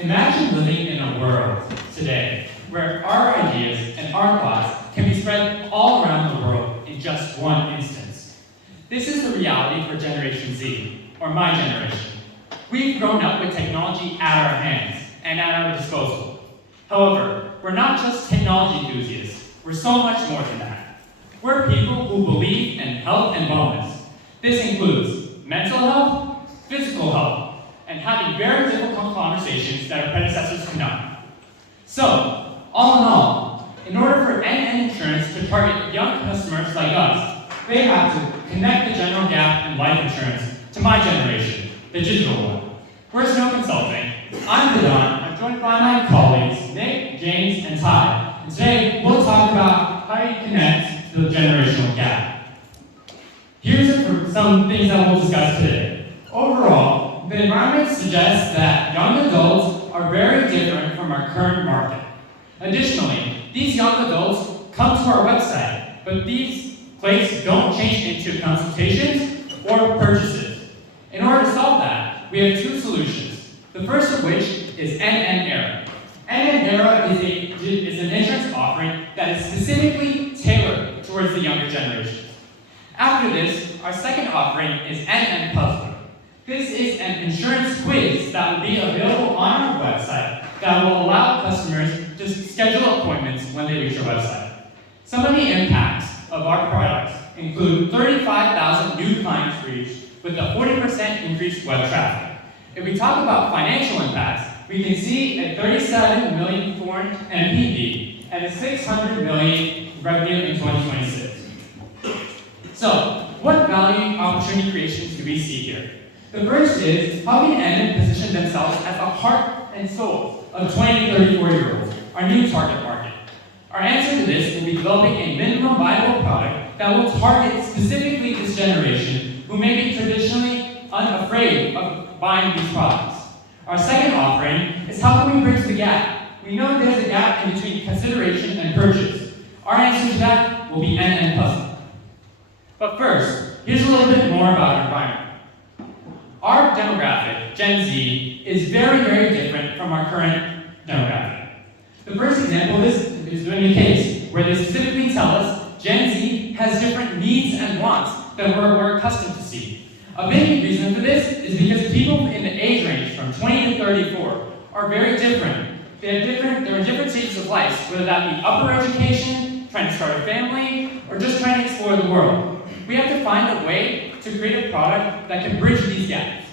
Imagine living in a world today where our ideas and our thoughts can be spread all around the world in just one instance. This is the reality for Generation Z, or my generation. We've grown up with technology at our hands and at our disposal. However, we're not just technology enthusiasts, we're so much more than that. We're people who believe in health and wellness. This includes mental health, physical health, and having very difficult conversations that our predecessors could not. So, all in all, in order for NN Insurance to target young customers like us, they have to connect the general gap in life insurance to my generation, the digital one. We're Snow Consulting. I'm Vidon. I'm joined by my colleagues, Nick, James, and Ty. And today, we'll talk about how you connect to the generational gap. Here's some things that we'll discuss today. Overall, the environment suggests that young adults are very different from our current market. Additionally, these young adults come to our website, but these clicks don't change into consultations or purchases. In order to solve that, we have two solutions. The first of which is NN Era. NN Era is an insurance offering that is specifically tailored towards the younger generation. After this, our second offering is NN Puzzler. This is an insurance quiz that will be available on our website that will allow customers to schedule appointments when they reach our website. Some of the impacts of our products include 35,000 new clients reached with a 40% increased web traffic. If we talk about financial impacts, we can see a 37 million foreign NPV and a 600 million revenue in 2026. So, what value opportunity creations do we see here? The first is, how can NN position themselves as the heart and soul of 20 to 34-year-olds, our new target market? Our answer to this will be developing a minimum viable product that will target specifically this generation who may be traditionally unafraid of buying these products. Our second offering is how can we bridge the gap? We know there's a gap in between consideration and purchase. Our answer to that will be NN Puzzle. But first, here's a little bit more about our environment. Our demographic, Gen Z, is very, very different from our current demographic. The first example of this is doing a case where they specifically tell us Gen Z has different needs and wants than we're accustomed to see. A big reason for this is because people in the age range from 20 to 34 are very different. They're in different stages of life, whether that be upper education, trying to start a family, or just trying to explore the world. We have to find a way to create a product that can bridge these gaps.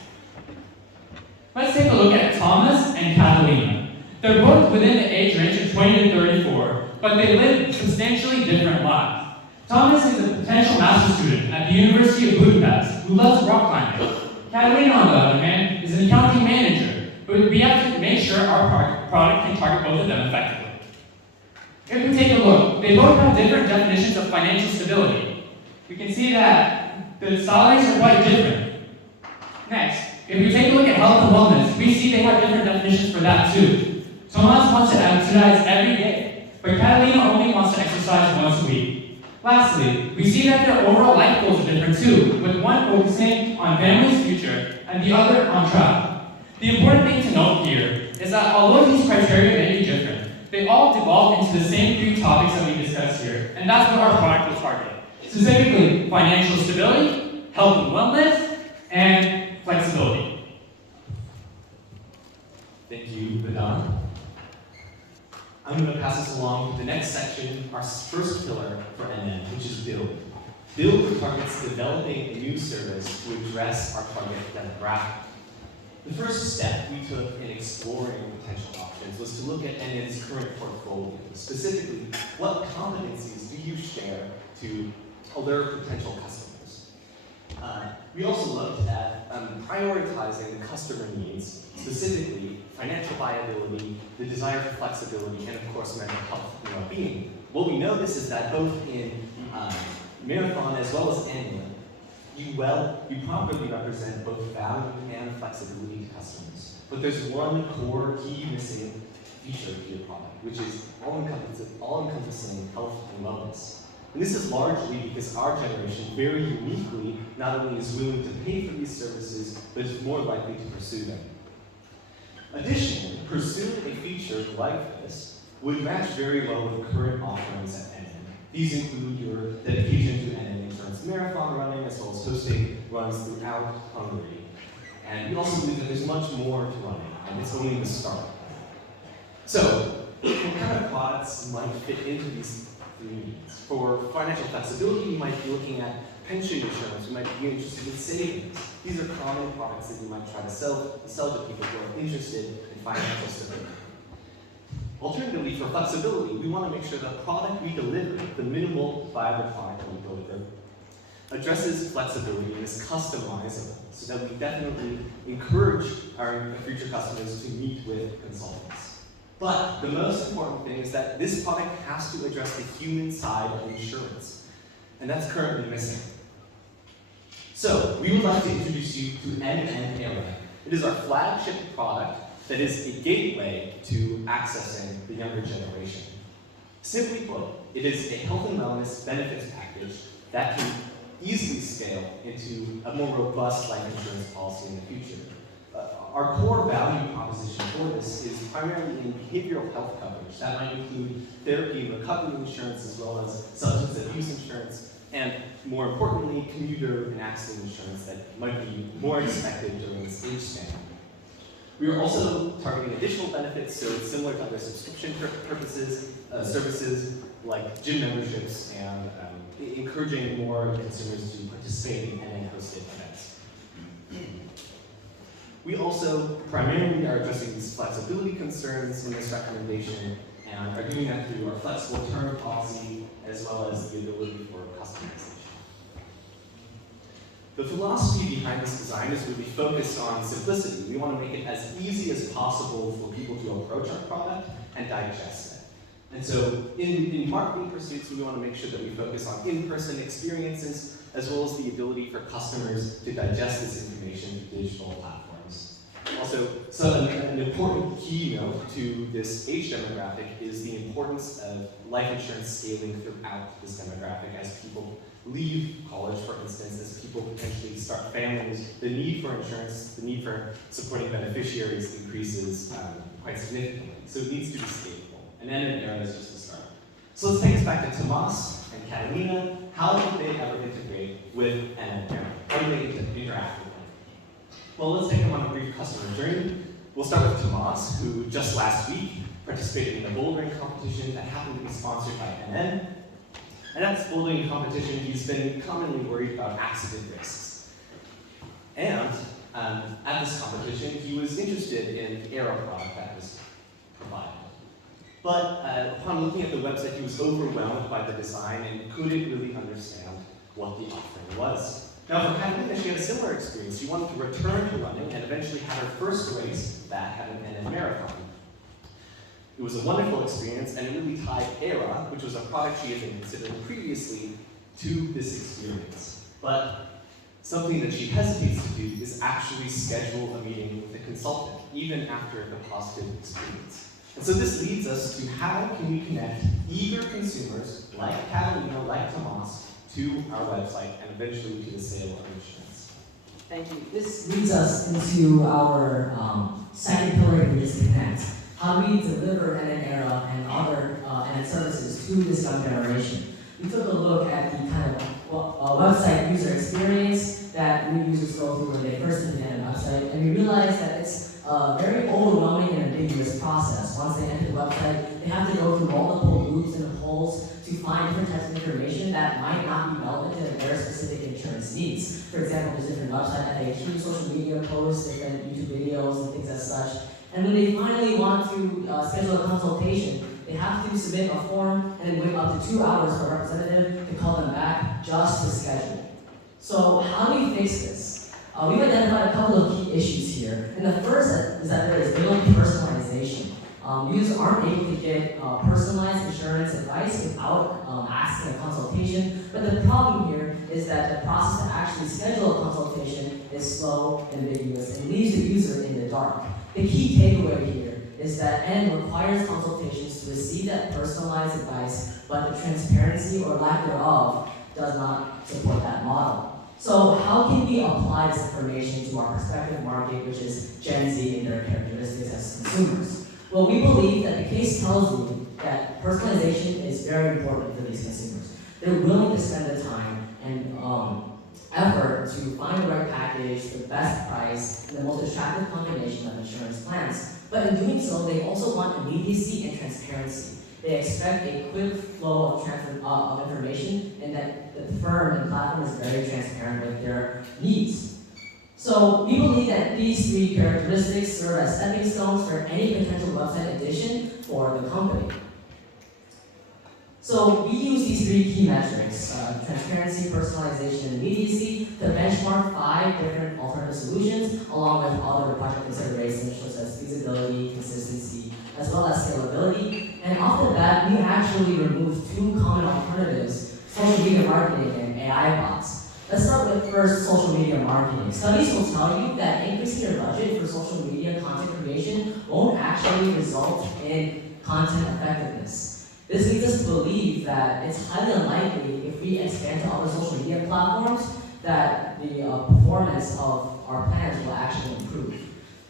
Let's take a look at Thomas and Catalina. They're both within the age range of 20 to 34, but they live substantially different lives. Thomas is a potential master's student at the University of Budapest who loves rock climbing. Catalina, on the other hand, is an accounting manager, but we have to make sure our product can target both of them effectively. If we take a look, they both have different definitions of financial stability. We can see that the salaries are quite different. Next, if we take a look at health and wellness, we see they have different definitions for that too. Thomas wants to exercise every day, but Catalina only wants to exercise once a week. Lastly, we see that their overall life goals are different too, with one focusing on family's future and the other on travel. The important thing to note here is that although these criteria may be different, they all devolve into the same three topics that we discussed here, and that's what our product will target. Specifically, financial stability, health and wellness, and flexibility. Thank you, Vidon. I'm going to pass this along to the next section, our first pillar for NN, which is Build. Build targets developing a new service to address our target demographic. The first step we took in exploring potential options was to look at NN's current portfolio. Specifically, what competencies do you share to other potential customers? We also looked at prioritizing the customer needs, specifically financial viability, the desire for flexibility, and of course mental health and well-being. What we notice is that both in Marathon as well as Annual, you properly represent both value and flexibility to customers. But there's one core key missing feature to your product, which is all-encompassing health and wellness. And this is largely because our generation very uniquely not only is willing to pay for these services, but is more likely to pursue them. Additionally, pursuing a feature like this would match very well with current offerings at NN. These include your dedication to NN Insurance Marathon running, as well as hosting runs throughout Hungary. And we also believe that there's much more to running, and it's only the start. So, what kind of products might fit into these three needs? For financial flexibility, you might be looking at pension insurance, you might be interested in savings. These are common products that you might try to sell to people who are interested in financial stability. Alternatively, for flexibility, we want to make sure the product we deliver, the minimal viable product that we deliver, addresses flexibility and is customizable, so that we definitely encourage our future customers to meet with consultants. But the most important thing is that this product has to address the human side of insurance, and that's currently missing. So, we would like to introduce you to NN Era. It is our flagship product that is a gateway to accessing the younger generation. Simply put, it is a health and wellness benefits package that can easily scale into a more robust life insurance policy in the future. Our core value proposition for this is primarily in behavioral health coverage. That might include therapy and recovery insurance, as well as substance abuse insurance, and more importantly, commuter and accident insurance that might be more expected during this age span. We are also targeting additional benefits, so it's similar to other subscription services like gym memberships, and encouraging more consumers to participate in NN-hosted events. We also primarily are addressing these flexibility concerns in this recommendation, and are doing that through our flexible term policy, as well as the ability for customization. The philosophy behind this design is really focused on simplicity. We want to make it as easy as possible for people to approach our product and digest it. And so in marketing pursuits, we want to make sure that we focus on in-person experiences, as well as the ability for customers to digest this information through digital platforms. Also, an important keynote to this age demographic is the importance of life insurance scaling throughout this demographic as people leave college, for instance, as people potentially start families. The need for insurance, the need for supporting beneficiaries increases quite significantly. So it needs to be scalable. And NN Era is just the start. So let's take us back to Tomas and Catalina. How did they ever integrate with NN Era? How do they interact with them? Well, let's take them on a brief customer journey. We'll start with Tomas, who just last week participated in a bouldering competition that happened to be sponsored by NN. And at this bouldering competition, he's been commonly worried about accident risks. And at this competition, he was interested in the Era product that was provided. But upon looking at the website, he was overwhelmed by the design and couldn't really understand what the offering was. Now, for Catalina, she had a similar experience. She wanted to return to running and eventually had her first race back at an NN marathon. It was a wonderful experience, and it really tied Era, which was a product she had been considering previously, to this experience. But something that she hesitates to do is actually schedule a meeting with a consultant, even after the positive experience. And so this leads us to how can we connect eager consumers like Catalina, like Tomas, to our website and eventually to the sale of insurance. Thank you. This leads us into our second pillar, which is connect. How do we deliver NN Era and other NN services to this young generation? We took a look at the kind of website user experience that new users go through when they first enter the NN website, and we realized that it's a very overwhelming and ambiguous process. Once they enter the website, they have to go through multiple loops and holes to find different types of information that might not be relevant to their specific insurance needs. For example, there's different website FAQs, social media posts, different YouTube videos, and things as such. And when they finally want to schedule a consultation, they have to submit a form and then wait up to 2 hours for a representative to call them back just to schedule. So how do we fix this? We've identified a couple of key issues here. And the first is that there is little personalization. Users aren't able to get personalized insurance advice without asking a consultation. But the problem here is that the process to actually schedule a consultation is slow and ambiguous and leaves the user in the dark. The key takeaway here is that NN requires consultations to receive that personalized advice, but the transparency or lack thereof does not support that model. So how can we apply this information to our prospective market, which is Gen Z and their characteristics as consumers? Well, we believe that the case tells you that personalization is very important for these consumers. They're willing to spend the time and effort to find the right package, the best price, and the most attractive combination of insurance plans. But in doing so, they also want immediacy and transparency. They expect a quick flow of information, and that the firm and platform is very transparent with their needs. So we believe that these three characteristics serve as stepping stones for any potential website addition for the company. So we use these three key metrics, transparency, personalization, and immediacy, to benchmark 5 different alternative solutions, along with other project considerations such as feasibility, consistency, as well as scalability. And off the bat, we actually removed 2 common alternatives, social media marketing and AI bots. Let's start with first social media marketing. Studies will tell you that increasing your budget for social media content creation won't actually result in content effectiveness. This leads us to believe that it's highly unlikely if we expand to other social media platforms that the performance of our plans will actually improve.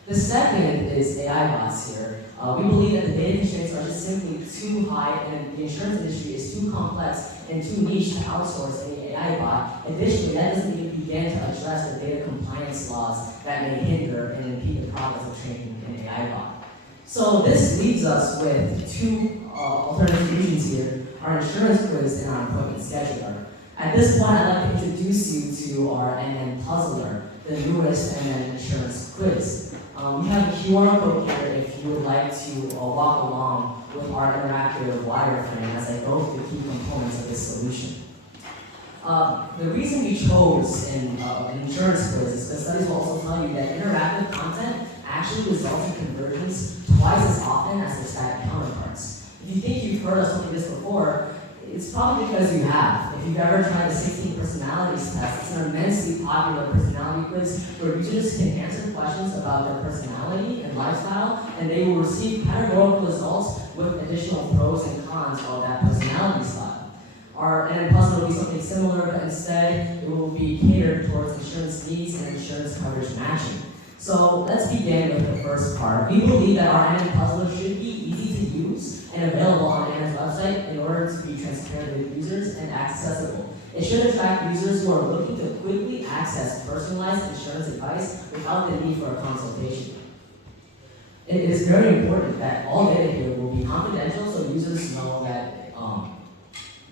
The second is AI bots here. We believe that the data constraints are just simply too high and the insurance industry is too complex and too niche to outsource any AI bot. Additionally, that doesn't even begin to address the data compliance laws that may hinder and impede the progress of training an AI bot. So this leaves us with 2 alternative solutions here, our insurance quiz and our appointment scheduler. At this point, I'd like to introduce you to our NN Puzzler, the newest NN insurance quiz. We have a QR code here if you would like to walk along with our interactive wireframe as I go through the key components of this solution. The reason we chose an insurance quiz is because studies will also tell you that interactive content actually results in conversions twice as often as their static counterparts. If you think you've heard of something like this before, it's probably because you have. If you've ever tried the 16 personalities test, it's an immensely popular personality quiz where users can answer questions about their personality and lifestyle, and they will receive categorical results with additional pros and cons of that personality style. Our NN puzzle will be something similar, but instead it will be catered towards insurance needs and insurance coverage matching. So let's begin with the first part. We believe that our NN puzzler should be easy to use and available on NN's website in order to be transparent with users and accessible. It should attract users who are looking to quickly access personalized insurance advice without the need for a consultation. It is very important that all data here will be confidential so users know that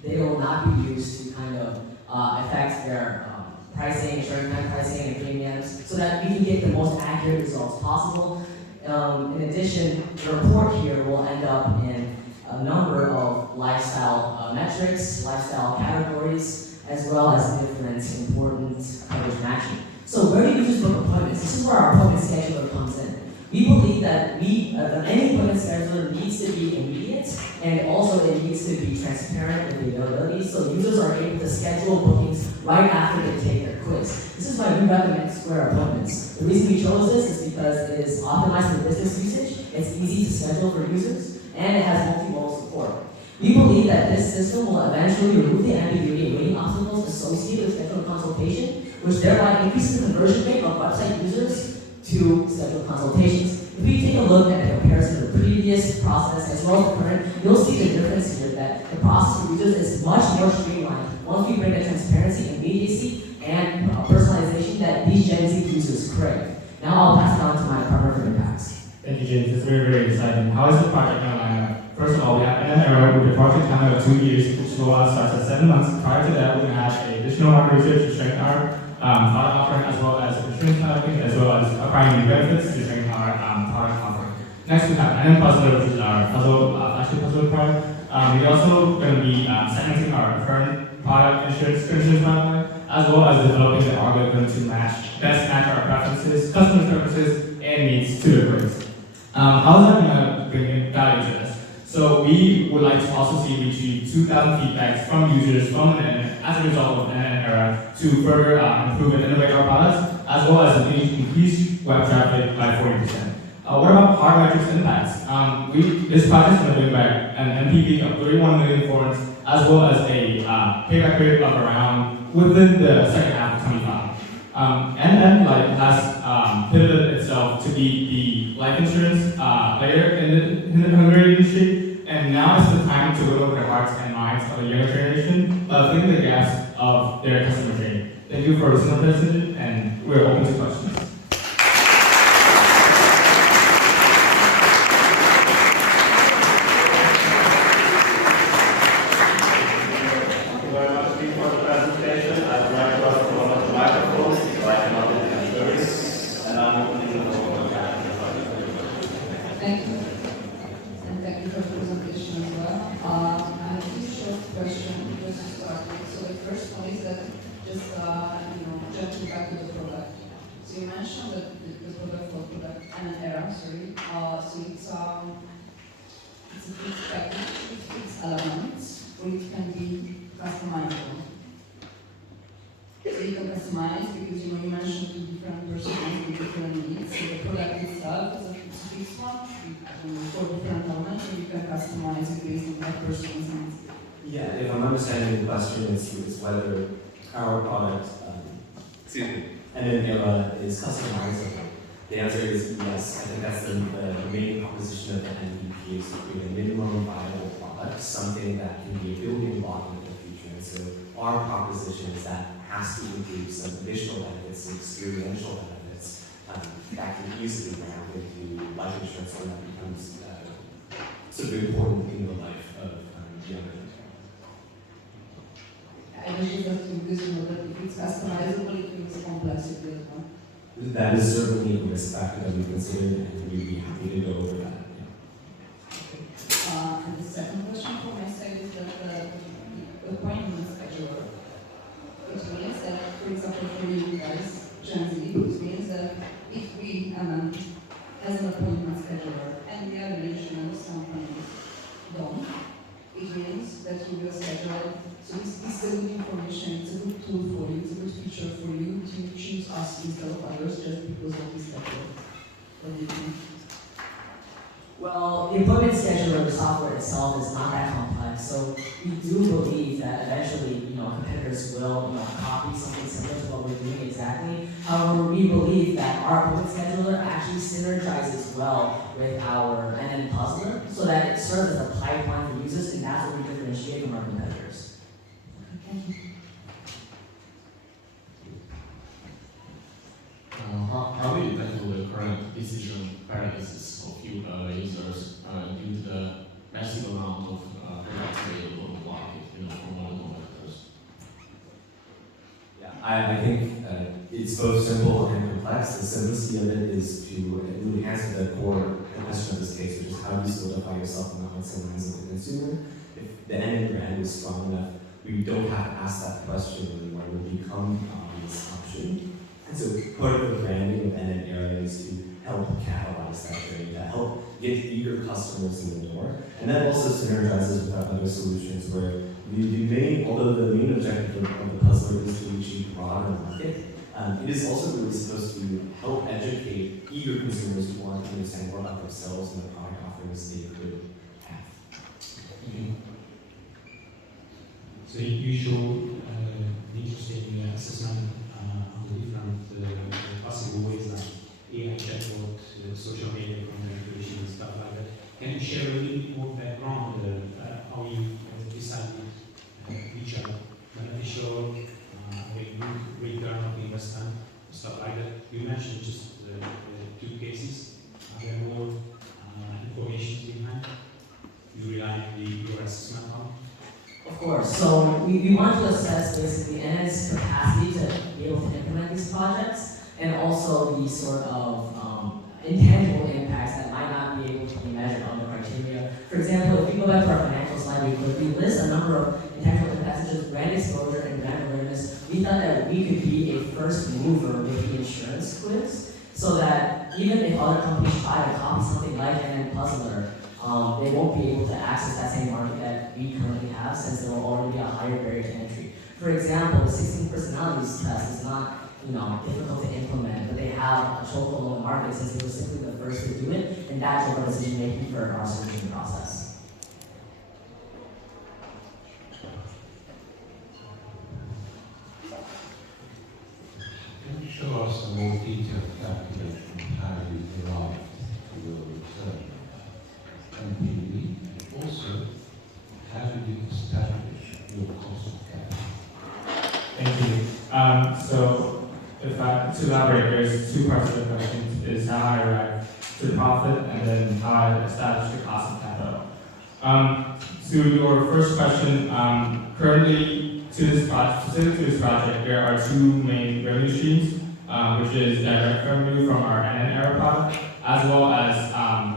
data will not be used to kind of affect their pricing, insurance plan pricing, and premiums, so that we can get the most accurate results possible. In addition, the report here will end up in a number of lifestyle metrics, lifestyle categories, as well as different important coverage matching. So where do users book appointments? This is where our appointment scheduler comes in. We believe that any appointment scheduler needs to be immediate, and also it needs to be transparent with the availability, so users are able to schedule bookings right after they take their quiz. This is why we recommend Square appointments. The reason we chose this is because it is optimized for business usage, it's easy to schedule for users, and it has multimodal support. We believe that this system will eventually remove the ambiguity and waiting obstacles associated with scheduled consultation, which thereby increases the conversion rate of website users to scheduled consultations. If we take a look at the comparison of the previous process as well as the current, you'll see the difference here that the process for users is much more streamlined once we bring the transparency, immediacy, and personalization that these Gen Z users crave. Now I'll pass it on to my partner for impacts. Thank you, James. It's very, very exciting. How is the project going to line up? First of all, we have an era with a project time of 2 years, which rollout starts at 7 months. Prior to that, we're going to have additional market research to strengthen our product offering, as well as insurance marketing, as well as acquiring new benefits to strengthen our product offering. Next, we have NN Puzzler, which is our flagship puzzle product. We're also going to be segmenting our current product insurance product, as well as developing the algorithm to best match our preferences, customer preferences, and needs to the quiz. How is that going to bring in value to us? So we would like to also see retrieve 2,000 feedbacks from users from NN as a result of NN era to further improve and innovate our products, as well as increase web traffic by 40%. What about hard metrics impacts? This project is going to bring back an MPV of 31 million forints, as well as a payback period of around within the second half of 25. And then like has pivoted itself to be the life insurance player in the Hungarian industry, and now is the time to go over the hearts and minds of the younger generation, filling the gaps of their customer journey. Thank you for listening to this, and we're open to questions. Thank you. And thank you for the presentation as well. I have two short questions just to start with. So the first one is that just jumping back to the product. So you mentioned that the product was product and an era, sorry. So it's a fixed package with fixed elements, or it can be customizable. So you can customize because you mentioned two different personas with different needs. So the product itself is a fixed one, for different elements, and you can customize it based on that person's needs. Yeah, if I'm understanding the question, it's whether our product, and then era is customizable. The answer is yes. I think that's the main proposition of the MVP is to create a minimum viable product, something that can be a building block in the future. And so our proposition is that has to include some additional benefits and experiential benefits that can easily ramp into life insurance when that becomes sort of important in the life of younger people. I was just asking because you know that if it's customizable, it means complexity as well. That is certainly a risk factor that we considered, and we'd be happy to go over that. And the second question for my side is that the appointment scheduler. It means that, for example, for you guys, Gen Z, it means that if we, as an appointment scheduler, and the other insurance companies don't, it means that you will schedule. So this is a good information, it's a good tool for you, it's a good feature for you to choose us instead of others just because of this schedule. What do you think? Well, the appointment scheduler software itself is not that complex, so we do believe that eventually, competitors will, copy something similar to what we're doing exactly. However, we believe that our appointment scheduler actually synergizes well with our NN puzzler, so that it serves as a pipeline for users, and that's what we differentiate from our competitors. Thank you. How will you tackle the current decision paralysis of users due to the massive amount of products available on the market, from all the competitors? Yeah, I think it's both simple and complex. The simplicity of it is to really answer the core question of this case, which is how do you solidify yourself in the hearts and minds of the consumer? If the NN brand is strong enough, we don't have to ask that question anymore. It will become an obvious option. And so part of the branding of NN era is to help catalyze that journey, to help get eager customers in the door. And that also synergizes with our other solutions where although the main objective of the puzzler is to reach a broader market, it is also really supposed to help educate eager consumers who want to understand more about themselves and the product offerings they could have. So you show interesting assessment on the different possible ways like AI chatbot, social media communication and stuff like that. Can you share a little bit more background how you decided which are beneficial, a good return of investment, stuff like that? You mentioned just two cases. Are there more information behind? You rely on your assessment on? Of course. So we want to assess basically NN's capacity to be able to implement these projects, and also the sort of intangible impacts that might not be able to be measured on the criteria. For example, if we go back to our financial slide, we list a number of intangible impacts such as brand exposure and brand awareness. We thought that we could be a first mover with the insurance quiz, so that even if other companies try to copy something like NN Puzzler, they won't be able to access that same market that we currently have, since there will already be a higher barrier to entry. For example, the 16 personalities test is not difficult to implement, but they have a chokehold on the market since they were simply the first to do it, and that's our decision making for our solution process. to elaborate, there's two parts of the question, is how I arrive to the profit and then how I establish the cost of capital. To your first question, currently to this project, specific to this project, there are two main revenue streams, which is direct revenue from our NN era product, as well as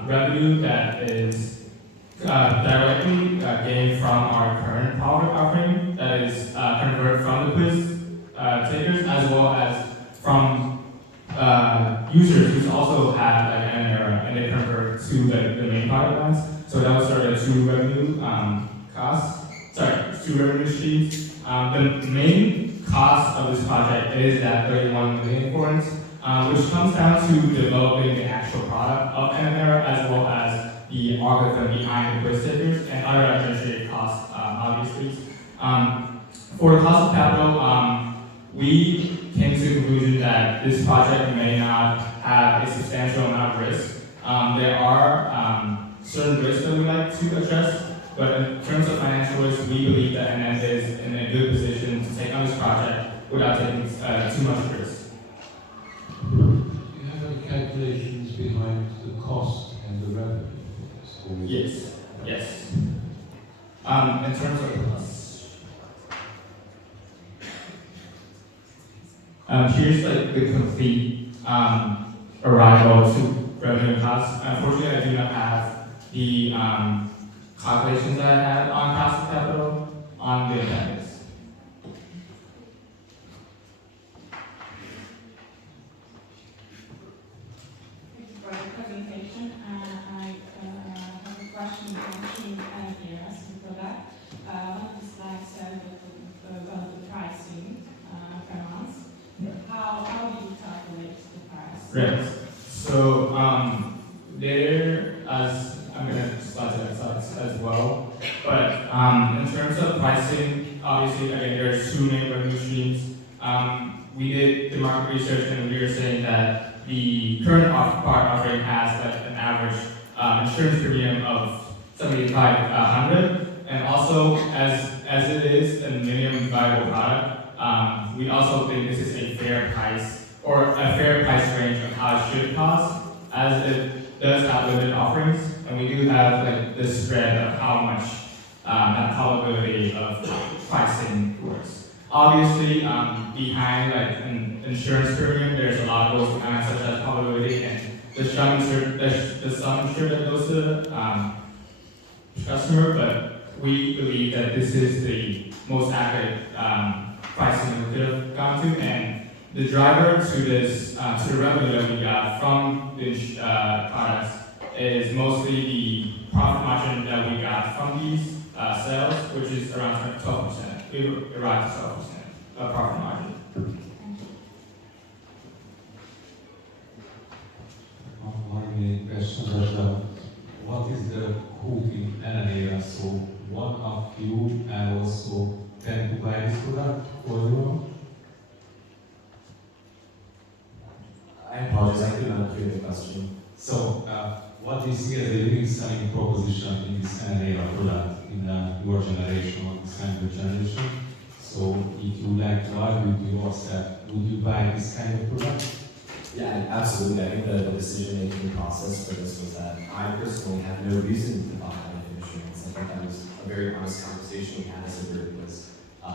revenue that is directly gained from our current product offering, that is converted from the quiz takers, as well as from users who also have like NN era and they convert to the main product lines. So that was sort of two revenue two revenue streams. The main cost of this project is that 31 million forints, which comes down to developing the actual product of NN as well as the algorithm behind the quiz takers and other administrative costs, obviously. For the cost of capital, we came to the conclusion that this project may not have a substantial amount of risk. There are certain risks that we like to address, but in terms of financial risk, we believe that NN is in a good position to take on this project without taking too much risk. Do you have any calculations behind the cost and the revenue? Yes. In terms of costs, here's like the complete arrival to revenue costs. Unfortunately, I do not have the calculations that I had on cost of capital on the appendix. Thank you for the presentation. I have a question on areas for that. One of the slides said about the pricing per month. How do you calculate the price? Right. So there, as I'm going to slide to that slide as well. But in terms of pricing, obviously, again, there's two main revenue streams. We did the market research and we were saying that the current product offering has like an average insurance premium of $7,500, and also as it is a minimum viable product, we also think this is a fair price or a fair price range of how it should cost, as it does have limited offerings, and we do have like the spread of how much that probability of pricing works. Obviously, behind like an insurance premium, there's a lot of goes behind, such as probability and the sum insured that goes to the customer. But we believe that this is the most accurate pricing we could have gone to, and the driver to this to the revenue that we got from the products is mostly the profit margin that we got from these sales, which is around 12%. We arrived at 12% of profit margin. One main question is what is the hook in NN? So one of you and also tend to buy this product for you? I apologize, I could not hear the question. So what do you see as a unique selling proposition in this NN product in your generation or this kind of generation? So if you like to argue to yourself, would you buy this kind of product? Yeah, absolutely. I think the decision-making process for this was that I personally had no reason to buy life insurance. I think that was a very honest conversation we had as a group. Was I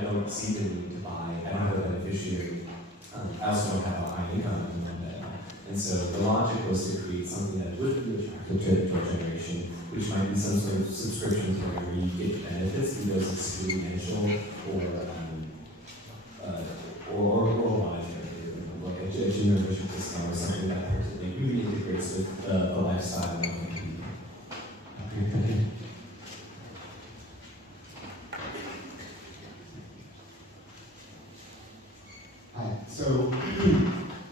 don't see the need to buy. I don't have a beneficiary. I also don't have a high income and so the logic was to create something that would be attractive to our generation, which might be some sort of subscription program where you get benefits through those experiential or monetary, like a gym membership discount or something that really integrates with the lifestyle of the community. Okay, thank you. Hi. So,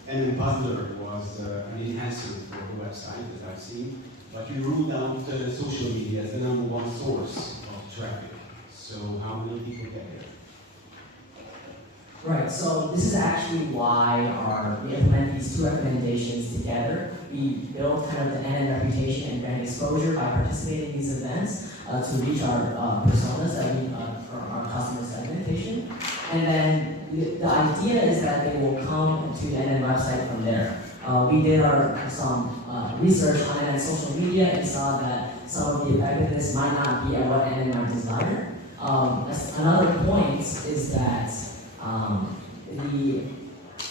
an ambassador was an enhancer for the website that I've seen, but you ruled out social media as the #1 source of traffic. So, how will people get there? Right, so this is actually why we implement these two recommendations together. We build kind of the NN reputation and brand exposure by participating in these events to reach our personas, our customer segmentation. And then the idea is that they will come to the NN website from there. We did some research on NN social media and saw that some of the effectiveness might not be at what NN might desire. Another point is that the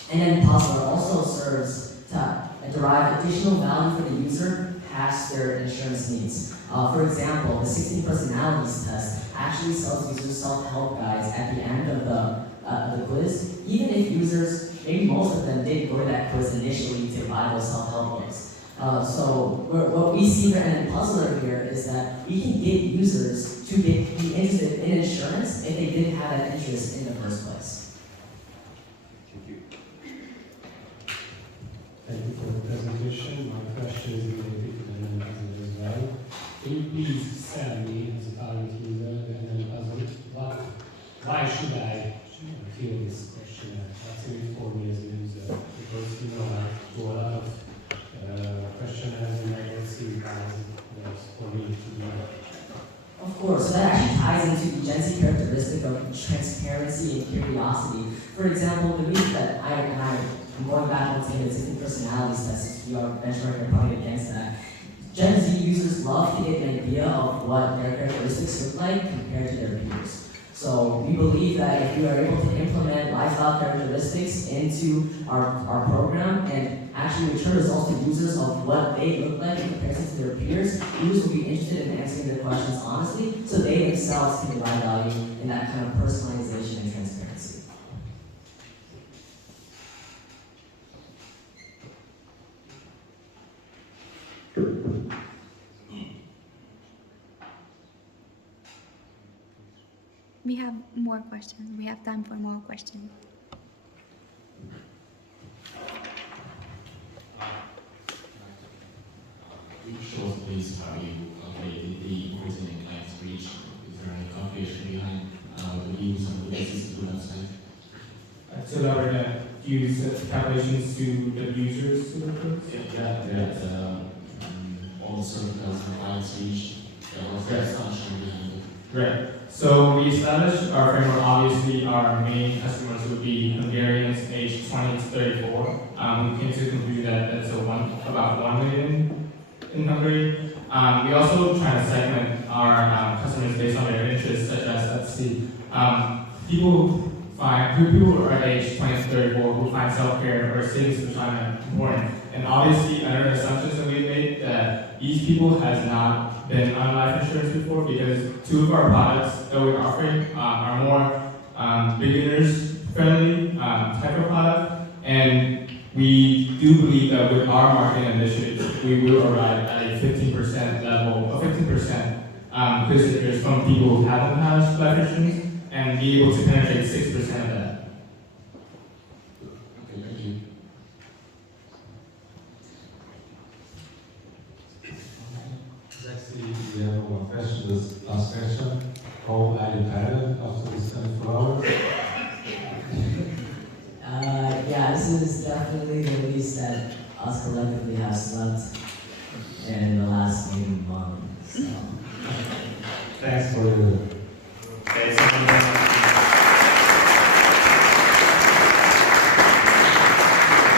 NN puzzler also serves to derive additional value for the user past their insurance needs. For example, the 16 personalities test actually sells users self-help guides at the end of the quiz, even if users, maybe most of them did go to that quiz initially to buy those self-help books. So what we see for NN Puzzler here is that we can get users to be interested in insurance if they didn't have that interest in the first place. Thank you. Thank you for the presentation. My question is related to the NN Puzzle as well. Can you please tell me, as a current user, the NN Puzzle, why should I fill this questionnaire? What's in it for me as a user? Because I do a lot of questionnaires and I don't see how it's for me to do that. Of course, so that actually ties into the Gen Z characteristic of transparency and curiosity. For example, the reason that I'm going back once again to 16 personalities tests, we are benchmarking probably against that. Gen Z users love to get an idea of what their characteristics look like compared to their peers. So we believe that if we are able to implement lifestyle characteristics into our program and actually return results to users of what they look like in comparison to their peers, users will be interested in answering their questions honestly, so they themselves can derive value in that kind of personalization and transparency. We have more questions. We have time for more questions. Could you show us please how you calculated the increase in client's reach? Is there any calculation behind the use of the basis of the website? So that we're gonna use calculations to the users to the codes? All the circles and client's reach, there was the assumption behind it. Right. So we established our framework. Obviously, our main customers would be Hungarians aged 20 to 34. We came to the conclusion that that's about 1 million in Hungary. We also try to segment our customers based on their interests, such as, let's see, people who are aged 20 to 34 who find self-care or savings for retirement important. And obviously, under assumptions that we've made that these people has not been on life insurance before, because two of our products that we're offering are more beginners friendly type of product, and we do believe that with our marketing initiatives, we will arrive at a 15% level, or 15% visitors from people who haven't had life insurance, and be able to penetrate 6% of that. Okay, thank you. Actually, we have one question, this last question. How are you tired after this 24 hours? Yeah, this is definitely the least that us collectively have slept in the last maybe month. So. Thanks for your Okay, so